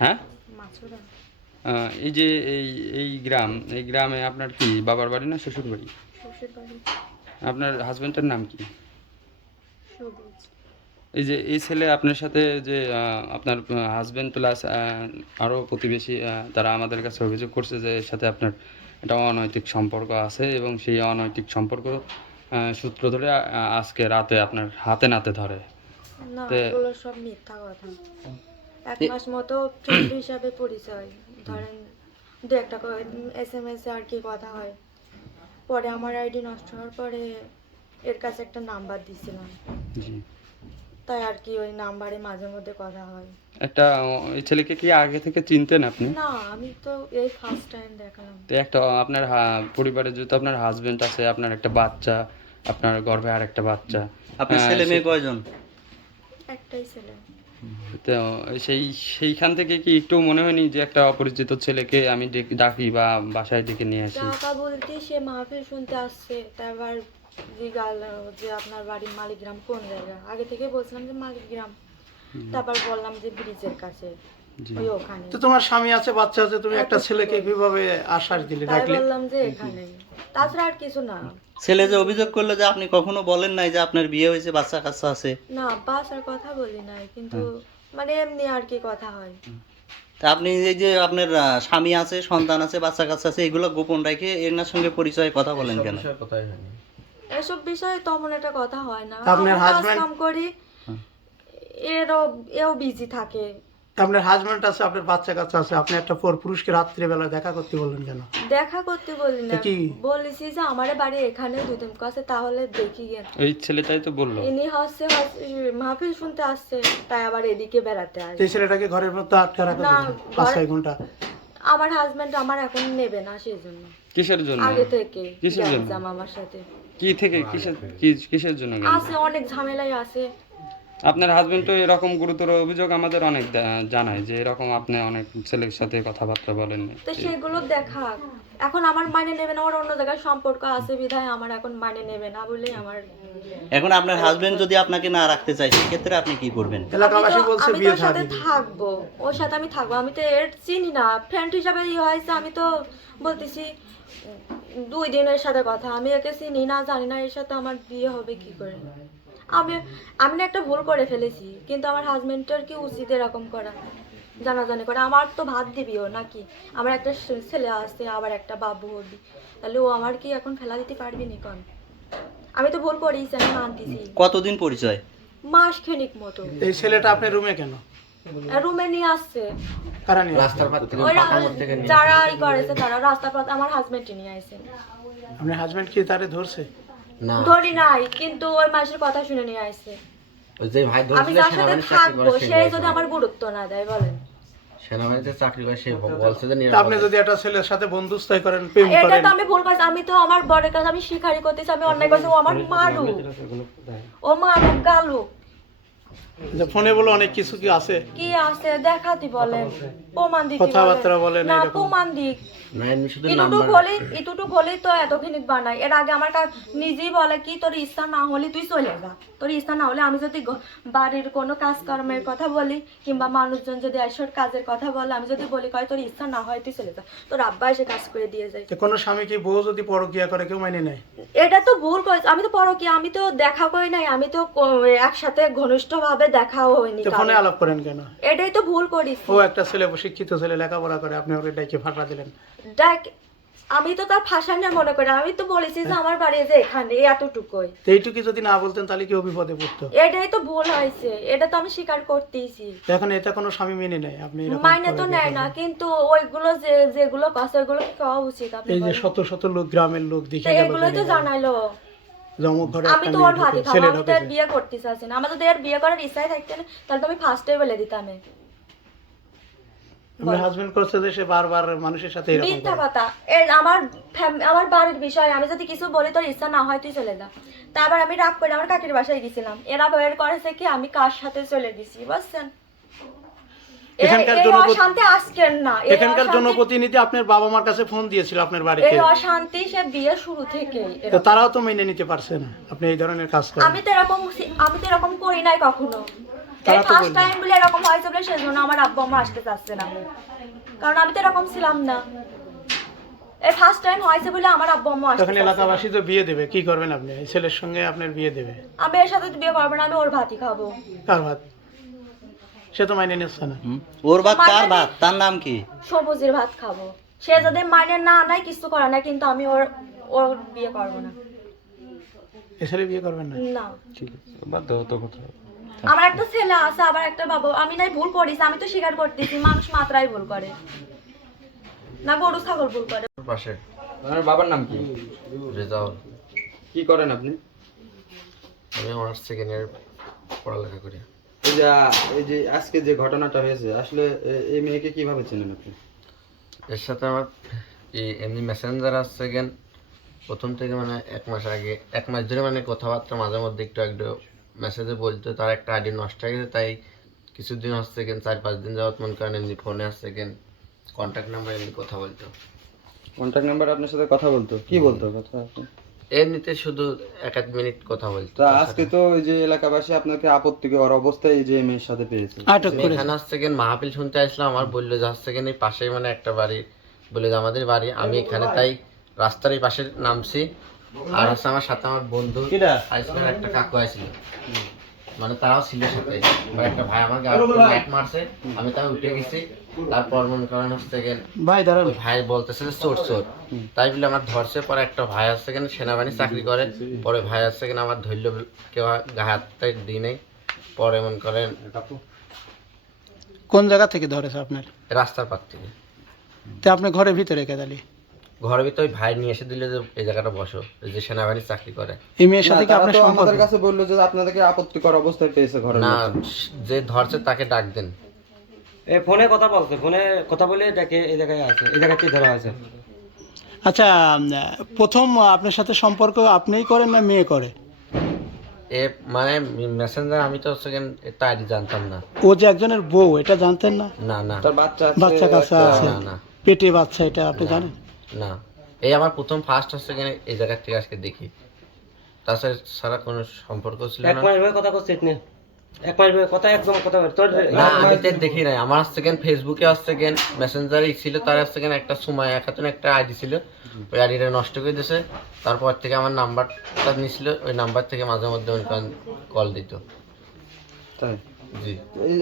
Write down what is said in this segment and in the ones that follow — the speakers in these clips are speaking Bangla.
হ্যাঁ, এই যে এই গ্রামে আপনার কি বাবার বাড়ি না শ্বশুর বাড়ি? আপনার হাজবেন্ডের নাম কি? এই যে এই ছেলে আপনার সাথে যে আপনার হাজবেন্ড প্লাস আরও প্রতিবেশী তারা আমাদের কাছে অভিযোগ করছে যে এর সাথে আপনার একটা অনৈতিক সম্পর্ক আছে এবং সেই অনৈতিক সম্পর্ক সূত্র ধরে আজকে রাতে আপনার হাতে নাতে ধরে। না, এগুলো সব মিথ্যা কথা। এক মাস মতো ফ্রেন্ড হিসাবে পরিচয়, ধরেন দু একটা SMS এ আর কি কথা হয়। পরে আমার আইডি নষ্ট হওয়ার পরে এর কাছে একটা নাম্বার দিছিলাম, জি, তাই আর কি ওই নাম্বারে মাঝে মধ্যে কথা হয়। একটা এই ছেলেকে কি আগে থেকে চিনতেন আপনি? না, আমি তো এই ফার্স্ট টাইম দেখলাম। তো একটা আপনার পরিবারে যেহেতু আপনার হাজবেন্ড আছে, আপনার একটা বাচ্চা, আপনার গর্ভে আর একটা বাচ্চা, আপনার ছেলে মেয়ে কয়জন? একটাই ছেলে। তো সেইখান থেকে কি একটু মনে হয়নি যে একটা অপরিচিত ছেলেকে আমি ডাকি বা বাসায় ডেকে নিয়ে আসি? টাকা বলতে সে মাহফিল শুনতে আসছে, তারপর যে আপনার বাড়ির মালিগ্রাম কোন জায়গা, আগে থেকে বলছিলাম যে মালিগ্রাম, তারপর বললাম যে ব্রিজের কাছে ওই ওখানে। তো তোমার স্বামী আছে, বাচ্চা আছে, তুমি একটা ছেলেকে কিভাবে আশ্বাস দিলে, তাই ডাকলে? বললাম যে এখানে, তাছাড়া আর কিছু না। ছেলে যে অভিযোগ করলো যে আপনি কখনো বলেন নাই যে আপনার বিয়ে হয়েছে, বাচ্চা কাচ্চা আছে? না, বাসার কথা বলি নাই, কিন্তু মানে এমনি আর কি কথা হয়। তা আপনি এই যে আপনার স্বামী আছে, সন্তান আছে, বাচ্চা কাচ্চা আছে, এগুলো গোপন রেখে এনার সঙ্গে পরিচয় কথা বলেন কেন? এসব বিষয়ে তেমন একটা কথা হয় না। আপনার আমরা কাজ husband- কাম করি, এও বিজি থাকে। আপনার হাজবেন্ড আছে, আপনার বাচ্চা কাচ্চা আছে, আপনি একটা পুরুষকে রাত্রে বেলা দেখা করতে বললেন কেন? দেখা করতে বলি না, তা কি? বলেছি যে আমার বাড়ি এখানে দুদিন কাছে, তাহলে দেখি গিয়ে। এই ছেলেটাই তো বললো। ইনি হচ্ছে মাহফিল শুনতে আসছে, তাই আবার এদিকে বেড়াতে আসে। এই ছেলেটাকে ঘরের মধ্যে আটকে রাখা না, 5-6 ঘন্টা। আমার হাজবেন্ড আমার এখন নেবে না, সেই জন্য কিসের জন্য? আগে থেকে কিসের জন্য? গ্যাঞ্জাম আমার সাথে কি থেকে কিসের জন্য গেল? আছে, অনেক ঝামেলাই আছে। আপনার হাজবেন্ড তো এরকম গুরুতর অভিযোগ আমাদের অনেক জানায় যে এরকম আপনি অনেক ছেলের সাথে কথাবার্তা বলেন। তো সেগুলো দেখা, এখন আমার মানে নেবে না, ওর অন্য জায়গায় সম্পর্ক আছে বিধায় আমার এখন মানে নেবে না বলেই আমার। এখন আপনার হাজবেন্ড যদি আপনাকে না রাখতে চায়, সেক্ষেত্রে আপনি কি করবেন? এলাকাবাসী বলছে আমি তো বিয়ে ওর সাথে থাকবে। থাকবো, ওর সাথে আমি থাকবো, আমি তো এর চিনি না, ফ্রেন্ড হিসাবে হয়েছে। আমি তো বলতেছি 2 দিনের সাথে কথা, আমি একে চিনি না জানি না, এর সাথে আমার বিয়ে হবে কি করে? আমি আমি না একটা ভুল করে ফেলেছি, কিন্তু আমার হাজবেন্ডের কি উচিত এরকম করা, জানাজানি করে? আমার তো ভাত দিবিও নাকি? আমার একটা ছেলে আছে, আবার একটা বাবু হবি, তাহলে ও আমার কি এখন ফেলা দিতে পারবি নি? কোন আমি তো ভুল করেছি, আমি মানতেছি। কতদিন পরিচয়? মাস খানিক মতো। এই ছেলেটা আপনার রুমে কেন? রুমে নিয়ে আসছে কারা নিয়ে আসছে? ওরা যারা করেছে, তারা রাস্তার পথ আমার হাজবেন্ডই নিয়ে আসছে। আপনার হাজবেন্ড কি তারে ধরছে? ধরি নাই, কিন্তু ওই মাসের কথা শুনে নিয়ে আসছে। ওই যে ভাই আমি যার সাথে থাকবো সেই যদি আমার গুরুত্ব না দেয়, বলেন। সেনাবাহিনীতে চাকরি করে, সে বলছে যে তা আপনি যদি একটা ছেলের সাথে বন্ধুত্বই করেন, প্রেম এটা করেন, তো আমি ভুল করছি, আমি তো আমার বড়ের কাছে আমি স্বীকারই করতেছি আমি অন্যায় করছি। ও আমার মারু, ও মারু গালু, যে ফোনে বলে অনেক কিছু কি আছে, কি আছে দেখাতি বলেন, প্রমাণ দিতে কথাবার্তা বলেন না, এরকম। প্রমাণ দিক। শুধু এটুটুক হলেই তো এতখানিক বানাই। এর আগে আমার নিজেই বলে কি, তোর ইচ্ছা না হলে তুই চলে যা, তোর ইচ্ছা না হলে, আমি যদি বাড়ির কোনো কাজকর্মের কথা বলি কিংবা মানুষজন যদি আসর কাজের কথা বলে, আমি যদি বলি কয় তোর ইচ্ছা না হয় তুই চলে যা, তোর আব্বা এসে কাজ করে দিয়ে যায়। যে কোনো স্বামী কি বউ যদি পরকিয়া করে কেউ মেনে নেয়? এটা তো ভুল করেছে। আমি তো পরকীয়া, আমি তো দেখা করি নাই, আমি তো একসাথে ঘনিষ্ঠ ভাবে দেখাও হয়নি। তো ফোনে আলাপ করেন কেন? এটাই তো ভুল করিস। ও একটা ছেলে, শিক্ষিত ছেলে, লেখাপড়া করে, আপনি ওকে ডাইকে ফাঁসা দিলেন। দেখ, আমি তো তার ফাঁসানো মনে করি, আমি তো বলেছি যে আমার বাড়ি যে এখানে এতটুকুই। তো এইটুকু যদি না বলতেন তাহলে কেউ বিপদে পড়তো। এটাই তো ভুল হয়েছে, এটা তো আমি স্বীকার করতেইছি। তো এখন এটা কোনো স্বামী মেনে নেয়? আপনি এরকম মাইনে তো করেন নেয় না, কিন্তু ওইগুলো যেগুলো কাছে ওইগুলো কি করা উচিত? আপনি এই যে বলেন। শত শত লোক, গ্রামের লোক দেখে তো গেল, এগুলোই তো জানাইলো। জমক ঘরে আমি একটা তো মেয়ে ওর ভাতি ঢুকে, খাবো, ছেলে আমি তো ঢুকেছে। এর বিয়ে করতে চাচ্ছি না। আমার যদি এর বিয়ে করার ইচ্ছাই থাকতে না, তাহলে তো আমি ফার্স্টে বলে দিতাম। আপনার হাজবেন্ড করছে যে সে বারবার মানুষের সাথে এরকম মিথ্যা করে। কথা। আমার বাড়ির বিষয় আমি যদি কিছু বলি তোর ইচ্ছা না হয় তুই চলে যা, তারপর আমি রাগ করে আমার কাকির বাসায় গেছিলাম। এরা বের করেছে কি আমি কার সাথে চলে গেছি, বুঝছেন? অশান্তি আজকের না, এখানকার জনপ্রতিনিধি আপনার বাবা মার কাছে ফোন দিয়েছিল আপনার বাড়িতে। এই অশান্তি সে বিয়ে শুরু থেকে। তো তারাও তো মেনে নিতে পারছে না আপনি এই ধরনের কাজ করেন। আমি তো এরকম করি নাই কখনো। তারা তো ফার্স্ট বলবে। টাইম বলে এরকম হয়েছে বলে সেজন্য আমার আব্বু আম্মা আসতে চাচ্ছে না, কারণ আমি তো এরকম ছিলাম না। এই ফার্স্ট টাইম হয়েছে বলে আমার আব্বু আম্মা আসতে তখন চাচ্ছে না। এলাকাবাসী তো বিয়ে দেবে, কি করবেন আপনি? এই ছেলের সঙ্গে আপনার বিয়ে দেবে, আমি এর সাথে বিয়ে করবো না, আমি ওর ভাতই খাবো। কার ভাত? সে তো মাইনে নিচ্ছে না। ওর ভাত কার ভাত? তার নাম কি? সবুজের ভাত খাবো। সে যদি মানে না নাই কিছু করে না, কিন্তু আমি ওর ওর বিয়ে করবো না। এ ছেলে বিয়ে করবেন না? না, ঠিক আছে, বাধ্য হতো কথা। আমার একটা ছেলে আছে, আবার একটা বাবু। আমি নাই ভুল করিস, আমি তো স্বীকার করতেছি, মানুষ মাত্রাই ভুল করে না, গরু ছাগল ভুল করে। পাশে আপনার বাবার নাম কি? রেজাউল। কি করেন আপনি? আমি অনার্স সেকেন্ড ইয়ার পড়ালেখা করি। এই যে আজকে যে ঘটনাটা হয়েছে, আসলে এই মেয়েকে কিভাবে চেনেন আপনি? এর সাথে আমার এমনি মেসেঞ্জার আছে সেকেন্ড প্রথম থেকে মানে 1 মাস আগে 1 মাস ধরে মানে কথাবার্তা মাঝে মধ্যে একটু একটু মেসেজে বলতো। তার একটা আইডি নষ্ট হয়ে গেছে, তাই কিছুদিন হচ্ছে সেকেন্ড 4-5 দিন যাবত মনে করেন এমনি ফোনে আসছে সেকেন্ড কন্ট্যাক্ট নাম্বার এমনি কথা বলতো। কন্ট্যাক্ট নাম্বার আপনার সাথে কথা বলতো? কি বলতো কথা আপনি? এমনিতে শুধু 1-1 মিনিট কথা বলতো। তা আজকে তো ওই যে এলাকাবাসী আপনাকে আপত্তিকর অবস্থায় এই যে মেয়ের সাথে পেয়েছে। আটক আমি করেছে। এখানে আসছে সেকেন্ড মাহফিল শুনতে আসলাম, আমার বললো যে আসছে সেকেন্ড এই পাশেই মানে একটা বাড়ি, বলে যে আমাদের বাড়ি। আমি এখানে তাই রাস্তার এই পাশে নামছি, আর হচ্ছে আমার সাথে আমার বন্ধু আইসলার একটা কাকু আসছিল, মানে তারাও ছিল সাথে। বা একটা ভাই আমার গাড়ি লাইট মারছে, আমি তাও উঠে গেছি। তারপর মনে করেন হচ্ছে সেকেন্ড ভাই দাঁড়ান। ওই ভাই বলতেছে যে চোর চোর, তাই বলে আমার ধরছে। পরে একটা ভাই আছে কেন সেনাবাহিনী চাকরি করে, পরে ভাই আছে কেন আমার ধরলো, কেউ গায়ে হাতটা দিই নাই। পরে মনে করেন কোন জায়গা থেকে ধরেছে আপনার? রাস্তার পার থেকে তো আপনি ঘরের ভিতরে রেখে দিলি? ঘরের ভিতরে ওই ভাই নিয়ে এসে দিলে যে এই জায়গাটা বসো, এই যে সেনাবাহিনী চাকরি করে। এই মেয়ের সাথে কি তারা আপনার তো সম্পর্ক? আমাদের কাছে বললো যে আপনাদেরকে আপত্তিকর অবস্থায় পেয়েছে ঘরের না, মধ্যে। যে ধরছে তাকে ডাক দেন। ফোনে কথা বলছে, ফোনে কথা বলে দেখে এই জায়গায় আছে, এই জায়গাতেই ধরা হয়েছে। আচ্ছা, প্রথম আপনার সাথে সম্পর্ক আপনিই করেন না মেয়ে করে? এ মানে মেসেঞ্জার আমি তো সেকেন্ড এটা আইডি জানতাম না। ও যে একজনের বউ, এটা জানতেন না? না না তার বাচ্চা আছে, বাচ্চা কাচ্চা একটা- আছে, না না পেটে বাচ্চা, এটা আপনি জানেন? না, এই আমার প্রথম ফার্স্ট হচ্ছে কিনা এই জায়গা থেকে আজকে দেখি, তাছাড়া সারা কোনো সম্পর্ক ছিল 1 না। মাস ধরে কথা করছিস না? 1 মাস ধরে কথা একদম কথা বল তোর। না আমি তো দেখি নাই, আমার সেকেন্ড ফেসবুকে সেকেন্ড মেসেঞ্জারে ছিল, তার সেকেন্ড একটা সময় খাতুন একটা আইডি ছিল, ওই আইডিটা নষ্ট করে দিয়েছে। তারপর থেকে আমার নাম্বারটা নিয়েছিল, ওই নাম্বার থেকে মাঝে মধ্যে কল দিত। তাই জি এই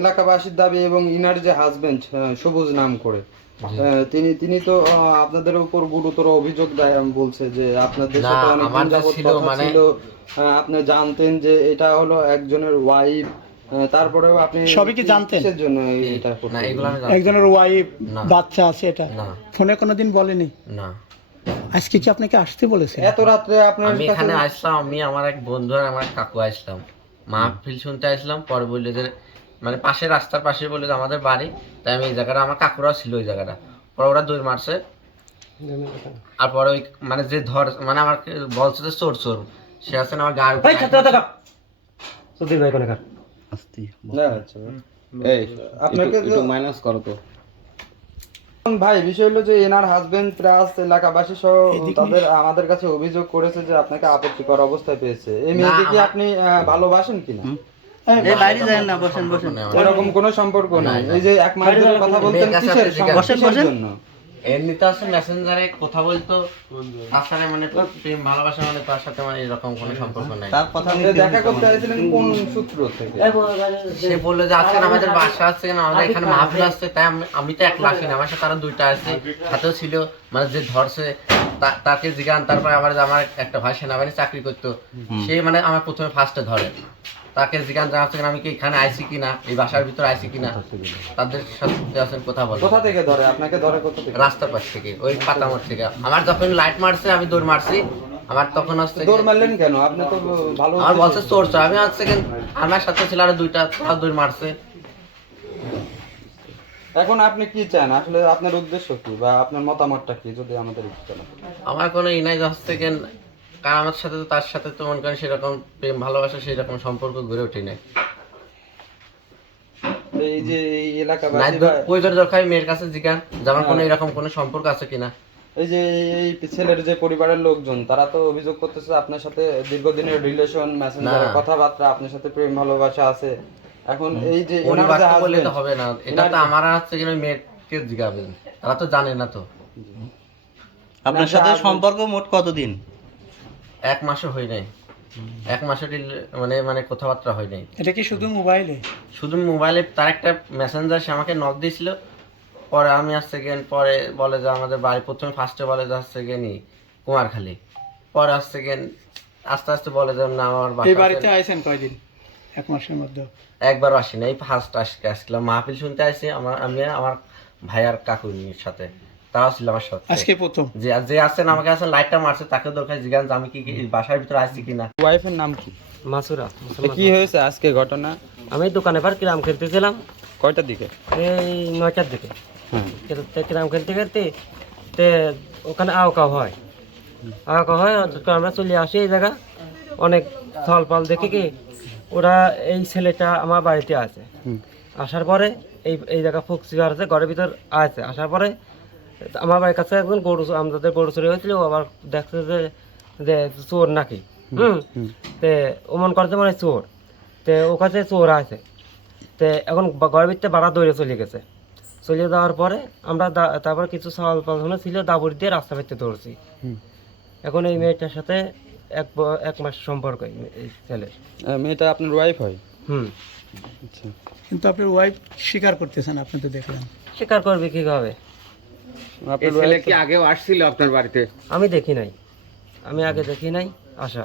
এলাকাবাসীর দাবি এবং ইনার যে হাজবেন্ড সবুজ নাম করে, তিনি তো আপনাদের উপর গুরুতর অভিযোগ বলছে যে আপনাদের না, সাথে অনেক আমার দিন যে যাবত ছিল কথা মানে- ছিল, আপনি জানতেন যে এটা হলো একজনের ওয়াইফ, তারপরেও আপনি সবই কি জানতেন? কিসের জন্য এটা করতে না, এগুলো গেলেন? আমি জানতাম একজনের ওয়াইফ, না। বাচ্চা আছে, এটা না ফোনে কোনোদিন বলেনি? না। আজকে কি আপনাকে আসতে বলেছে? এত রাত্রে আপনার আমি কাছে- এখানে আসলাম, আমি আমার এক বন্ধু আর আমার কাকু আসলাম, মাহফিল শুনতে আসলাম। পরে বললো যে মানে পাশে রাস্তার পাশে বললো যে আমাদের বাড়ি, তাই আমি এই জায়গাটা, আমার কাকুরাও ছিল ওই জায়গাটা। পরে ওরা দৌড় মারছে, আর পরে ওই মানে যে ধর মানে আমার বলছে যে চোর চোর, সে আছে না আমার গায়ের উপর এই ছাত্র কথা সুধীর ভাই কোনে কার না, আচ্ছা। এই আপনাকে একটু মাইনাস করো তো ভাই। বিষয় হলো যে এনার হাজবেন্ড প্লাস এলাকাবাসী সহ তাদের আমাদের কাছে অভিযোগ করেছে যে আপনাকে আপত্তিকর অবস্থায় পেয়েছে। এই মেয়েকে কি আপনি ভালোবাসেন কিনা? এই বাইরে যায় না, বসেন বসেন। এরকম কোনো সম্পর্ক নাই। এই যে 1 মাস ধরে কথা বলতেন মেয়ের কাছে কিসের আপনি জিজ্ঞাসা কিসের জন্য? এমনিতে আছে মেসেঞ্জারে কথা বলতো, তাছাড়া মানে প্রেম ভালোবাসা মানে তার সাথে মানে এরকম কোনো সম্পর্ক নাই। তার কথা আপনি দেখা করতে আসছিলেন কোন সূত্র থেকে? সে বললো যে আজকে আমাদের বাসা আসছে কেন, আমাদের এখানে মাহফিল আসছে, তাই আমি তো একলা আসি না, আমার সাথে আরো 2টা আছে, সাথেও ছিল মানে যে ধরছে তাকে জিজ্ঞান। তারপরে আমার একটা ভাই সেনাবাহিনী চাকরি করতো, সে মানে আমার প্রথমে ফার্স্টে ধরে, তাকে জিজ্ঞান জানাচ্ছে কেন আমি কি এখানে আইছি কিনা, এই বাসার ভিতরে আইছি কিনা, তাদের সাথে আছেন কথা বলে। কোথা থেকে ধরে আপনাকে? ধরে কোথা থেকে? রাস্তার পাশ থেকে, ওই পাতামোড় থেকে। আমার যখন লাইট মারছে আমি দৌড় মারছি, আমার তখন হচ্ছে দৌড় মারলেন কেন? আপনি তো ভালো আমার বলছে চোর চোর, আমি হচ্ছে আমার সাথে ছিল আরো 2টা, তাও দৌড় মারছে। এখন আপনি কি চান আসলে? আপনার উদ্দেশ্য কি বা আপনার মতামতটা কি যদি আমাদের একটু জানান? আমার কোনো ইনাই হচ্ছে কারণ আমার সাথে তো তার সাথে তো মনে করেন সেরকম প্রেম ভালোবাসা সেরকম সম্পর্ক গড়ে ওঠে নাই। এই যে এই নাই এলাকাবাসী বা প্রয়োজন দরকার মেয়ের কাছে জিজ্ঞান যে আমার কোনো এরকম কোনো সম্পর্ক আছে কিনা। এই যে এই ছেলের যে পরিবারের লোকজন তারা তো অভিযোগ করতেছে আপনার সাথে দীর্ঘদিনের রিলেশন, মেসেঞ্জারে না। কথাবার্তা, আপনার সাথে প্রেম ভালোবাসা আছে। এখন এই যে পরিবার ওনার যে তো বললে তো husband, হবে না, এটা তো আমার হচ্ছে কিনা মেয়েকে জিজ্ঞাবেন, তারা তো জানে না তো। আপনার সাথে সম্পর্ক মোট কতদিন? 1 মাসও হয় নাই, 1 মাসের মানে কথাবার্তা হয় নাই। এটা কি শুধু মোবাইলে? শুধু মোবাইলে তার একটা মেসেঞ্জার সে আমাকে নক দিয়েছিল, পরে আমি আসছে গেন, পরে বলে যে আমাদের বাড়ি, প্রথমে ফার্স্টে বলে যে আসছে গেনি কুমারখালী, পরে আসছে গেন আস্তে আস্তে বলে যে না আমার এই বাসা বাড়িতে আইছেন কয়দিন? 1 মাসের মধ্যে? একবারও আসি না, এই ফার্স্ট আসলাম মাহফিল শুনতে আসছি আমি আমার ভাই আর কাকুর সাথে, তারাও ছিল আমার সাথে। আজকে প্রথম? যে আসছেন আমাকে আসলে লাইটটা মারছে তাকে দরকার জিজ্ঞাসা যে আমি কি বাসার ভিতরে আসছি কিনা। ওয়াইফের নাম কি? মাসুরা। কি হয়েছে আজকে ঘটনা? আমি দোকানে পার কিরাম খেলতেছিলাম কয়টার দিকে? এই 9টার দিকে। হ্যাঁ। কিরাম খেলতে খেলতে তে ওখানে আওকা হয়, তো আমরা চলে আসি এই জায়গা, অনেক ফল ফল দেখে কি ওরা এই ছেলেটা আমার বাড়িতে আছে। আসার পরে এই জায়গা ফুকসি আছে, ঘরের ভিতর আছে। আসার পরে আমার বাড়ির কাছে একজন গরু, আমাদের গরু চুরি হয়েছিল, ও আবার দেখছে যে চোর নাকি। তে ও মন করছে মানে চোর, তে ও কাছে চোর আছে। তে এখন ঘরের ভিতরে বাড়া দৌড়ে চলে গেছে। চলে যাওয়ার পরে আমরা তারপর কিছু সওয়াল পালন ছিল, দাবুর দিয়ে রাস্তা ভিতরে ধরছি। এখন এই মেয়েটার সাথে 1 মাস সম্পর্ক এই ছেলের। মেয়েটা আপনার ওয়াইফ হয়? আচ্ছা। কিন্তু আপনার ওয়াইফ স্বীকার করতেছেন, আপনি তো দেখলেন। স্বীকার করবে কিভাবে? আপনার wife কি আগেও আসছিল আপনার বাড়িতে? আমি দেখি নাই, আমি আগে দেখি নাই আসা,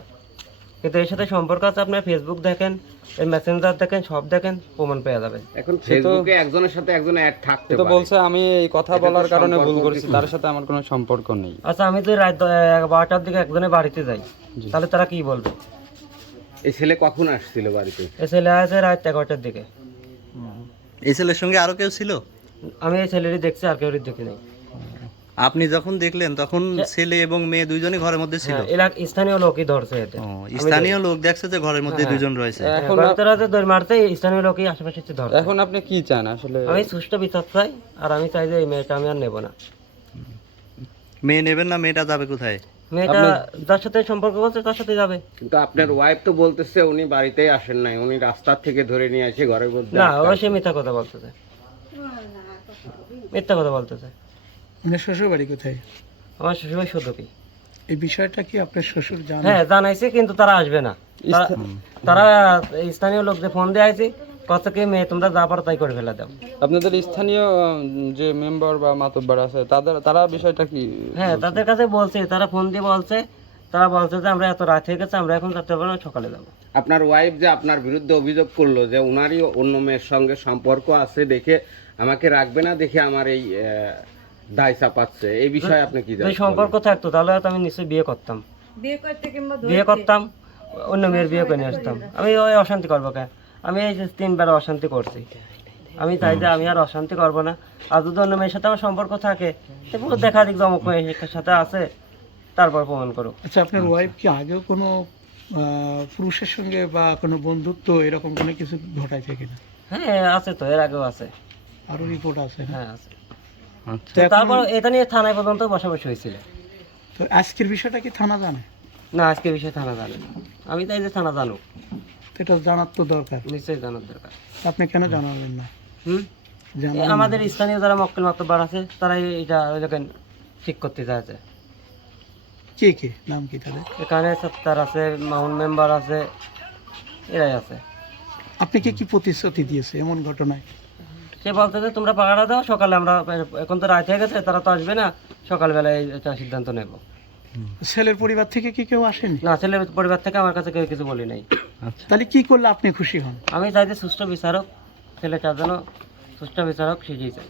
কিন্তু এর সাথে সম্পর্ক আছে। আপনার ফেসবুক দেখেন, এই মেসেঞ্জার দেখেন, সব দেখেন, প্রমাণ পেয়ে যাবেন। এখন ফেসবুকে একজনের সাথে একজন অ্যাড থাকতে তো পারে। বলছে আমি এই কথা বলার কারণে ভুল করেছি, তার সাথে আমার কোনো সম্পর্ক নেই। আচ্ছা, আমি তো রাত 12টার দিকে একজনের বাড়িতে যাই, তাহলে তারা কি বলবে? এই ছেলে কখন আসছিল বাড়িতে? এই ছেলে আছে রাত 11টার দিকে। এই ছেলের সঙ্গে আরো কেউ ছিল? আমি এই ছেলেরই দেখছি, আর কেউ দেখি নাই। আপনি যখন দেখলেন তখন ছেলে এবং মেয়ে দুইজনই ঘরের মধ্যে ছিল? হ্যাঁ, স্থানীয় লোকই ধরছে এতে। ও, স্থানীয় লোক দেখছে যে ঘরের মধ্যে দুইজন রয়েছে। এখন রাতে দৌড় মারতে স্থানীয় লোকই আশেপাশে ধরছে। এখন আপনি কি চান আসলে? আমি সুষ্ঠু বিচার চাই, আর আমি চাই যে এই মেয়েটা আমি আর নেব না। মেয়ে নেবেন না? মেয়েটা যাবে কোথায়? মেয়েটা যার সাথে সম্পর্ক করছে তার সাথে যাবে। কিন্তু আপনার ওয়াইফ তো বলতেছে উনি বাড়িতেই আসেন নাই, উনি রাস্তার থেকে ধরে নিয়ে এসে ঘরের মধ্যে। না, ও সে মিথ্যা কথা বলতেছে, মিথ্যা কথা বলতেছে। আপনার শ্বশুর বাড়ি কোথায়? আমার শ্বশুরবাড়ি শুধুই। এই বিষয়টা কি আপনার শ্বশুর জানেন? হ্যাঁ, জানাইছে, কিন্তু তারা আসবে না। তারা স্থানীয় লোকদের ফোন দিয়ে আছে, কত কি মেয়ে তোমরা যা পারো তাই করে ফেলে দাও। আপনাদের স্থানীয় যে মেম্বার বা মাতব্বর আছে তারা বিষয়টা কি? হ্যাঁ, তাদের কাছে বলছে, তারা ফোন দিয়ে বলছে, তারা বলছে যে আমরা এত রাত হয়ে গেছে, আমরা এখন যাতে পারবো না, সকালে যাবো। আপনার ওয়াইফ যে আপনার বিরুদ্ধে অভিযোগ করলো যে উনারই অন্য মেয়ের সঙ্গে সম্পর্ক আছে দেখে আমাকে রাখবে না, দেখে আমার এই দায় চাপাচ্ছে, এই বিষয়ে আপনি কি যদি জানেন? সম্পর্ক থাকতো তাহলে হয়তো আমি নিশ্চয়ই বিয়ে করতাম, অন্য মেয়ের বিয়ে করে নিয়ে আসতাম। আমি ওই অশান্তি করবো কেন? আমি এই যে 3 বার অশান্তি করছি, আমি চাই যে আমি আর অশান্তি করবো না। আর যদি অন্য মেয়ের সাথে আমার সম্পর্ক থাকে, তো পুরো দেখা দিক অমুক মেয়ের সাথে আছে, তারপর প্রমাণ করো। আচ্ছা, আপনার ওয়াইফ কি আগেও কোনো পুরুষের সঙ্গে বা কোনো বন্ধুত্ব এরকম কোনো কিছু ঘটাইছে কিনা? হ্যাঁ, আছে তো, এর আগেও আছে। আরো রিপোর্ট আছে না? হ্যাঁ, আছে। তো এখন- তারপর এটা নিয়ে থানায় পর্যন্ত বসাবসি হয়েছিল। তো আজকের বিষয়টা কি থানা জানে? না, আজকে বিষয়ে থানা জানে না। আমি চাই যে থানা জানুক, তো এটা জানার তো দরকার। নিশ্চয়ই জানার দরকার। আপনি কেন জানালেন না? এই আমাদের স্থানীয় যারা মক্কেল মাতব্বর আছে, তারাই এটা ওইরকম ঠিক করতে চাইছে। কে কে, নাম কি তাদের? এখানে সত্তার আছে, মাউন্ট মেম্বার আছে, এরাই আছে। আপনি কি প্রতিশ্রুতি দিয়েছে এমন ঘটনায়? সে বলতে যে তোমরা পাহাড়া দাও, সকালে আমরা, এখন তো রাত হয়ে গেছে, তারা তো আসবে না, সকালবেলায় এটা সিদ্ধান্ত নেব। ছেলের পরিবার থেকে কি কেউ আসেনি? না, ছেলের পরিবার থেকে আমার কাছে কেউ কিছু বলি নাই। তাহলে কি করলে আপনি খুশি হন? আমি চাই যে সুষ্ঠু বিচারক, ছেলেটার জন্য সুষ্ঠু বিচারক সেটাই চাই।